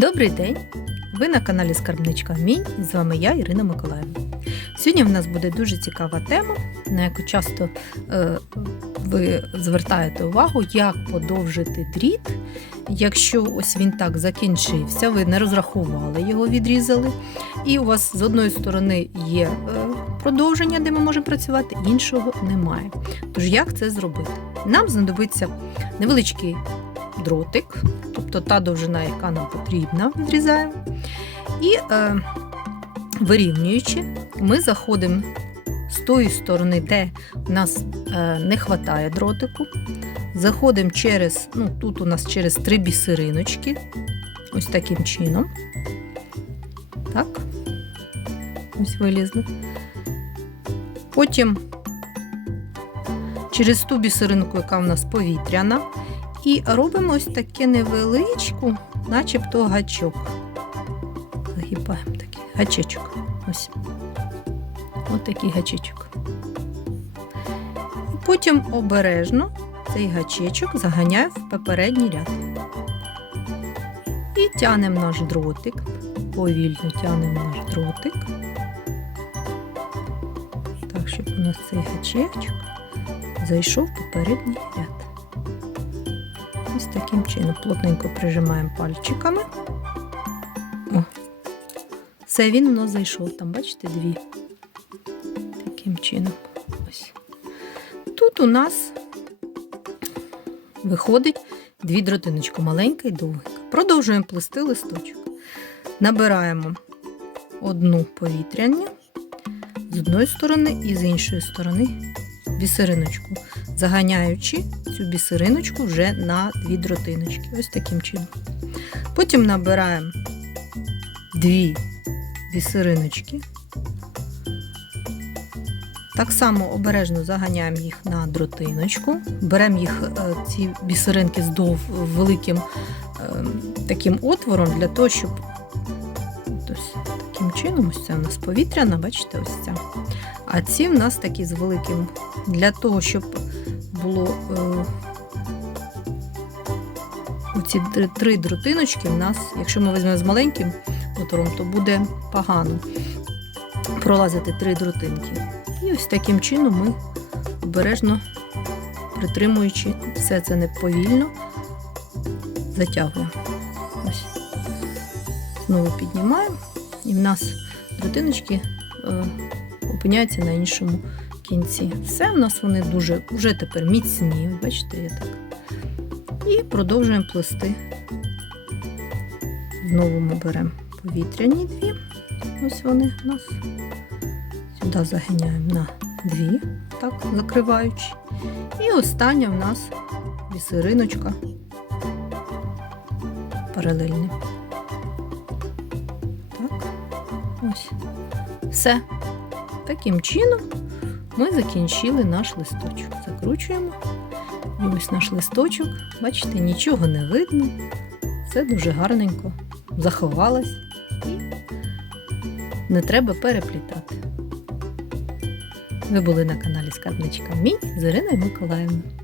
Добрий день! Ви на каналі Скарбничка Мій і з вами я, Ірина Миколаївна. Сьогодні в нас буде дуже цікава тема, на яку часто е, ви звертаєте увагу, як подовжити дріт. Якщо ось він так закінчився, ви не розрахували його, відрізали, і у вас з одної сторони є е, продовження, де ми можемо працювати, іншого немає. Тож як це зробити? Нам знадобиться невеличкий дротик, тобто та довжина, яка нам потрібна, відрізаємо. І е, вирівнюючи, ми заходимо з тої сторони, де в нас е, не вистачає дротику. Заходимо через, ну тут у нас через три бісериночки, ось таким чином. Так, ось вилізли. Потім через ту бісеринку, яка в нас повітряна, і робимо ось таке невеличку, начебто гачок. Загибаємо такий гачечок. Ось. Ось такий гачечок. І потім обережно цей гачечок заганяю в попередній ряд. І тянемо наш дротик. Повільно тянемо наш дротик. Так, щоб у нас цей гачечок зайшов попередній ряд. Ось таким чином плотненько прижимаємо пальчиками. О, все, він у нас зайшов. Там, бачите, дві. Таким чином. Ось. Тут у нас виходить дві дротиночки, маленька і довгенька. Продовжуємо плести листочок. Набираємо одну повітряння з одної сторони і з іншої сторони бісериночку, заганяючи цю бісериночку вже на дві дротиночки. Ось таким чином. Потім набираємо дві бісериночки. Так само обережно заганяємо їх на дротиночку, беремо їх, е, ці бісеринки з великим е, таким отвором для того, щоб ось чином, ось це у нас повітряна, бачите, ось ця. А ці в нас такі з великим, для того, щоб було е, оці три, дротиночки в нас, якщо ми візьмемо з маленьким отвором, то буде погано пролазити три дротинки. І ось таким чином ми обережно притримуючи все це неповільно, затягуємо. Ось. Знову піднімаємо, і в нас дротиночки е, опиняються на іншому кінці. Все, в нас вони дуже вже тепер міцні. Бачите, я так. І продовжуємо плести. Знову ми беремо повітряні дві. Ось вони у нас. Сюди заганяємо на дві, так, закриваючи. І остання в нас бісериночка паралельна. Ось. Все. Таким чином ми закінчили наш листочок. Закручуємо. І ось наш листочок, бачите, нічого не видно. Все дуже гарненько заховалось і не треба переплітати. Ви були на каналі Скарбничка Мій з Іриною Миколаївною.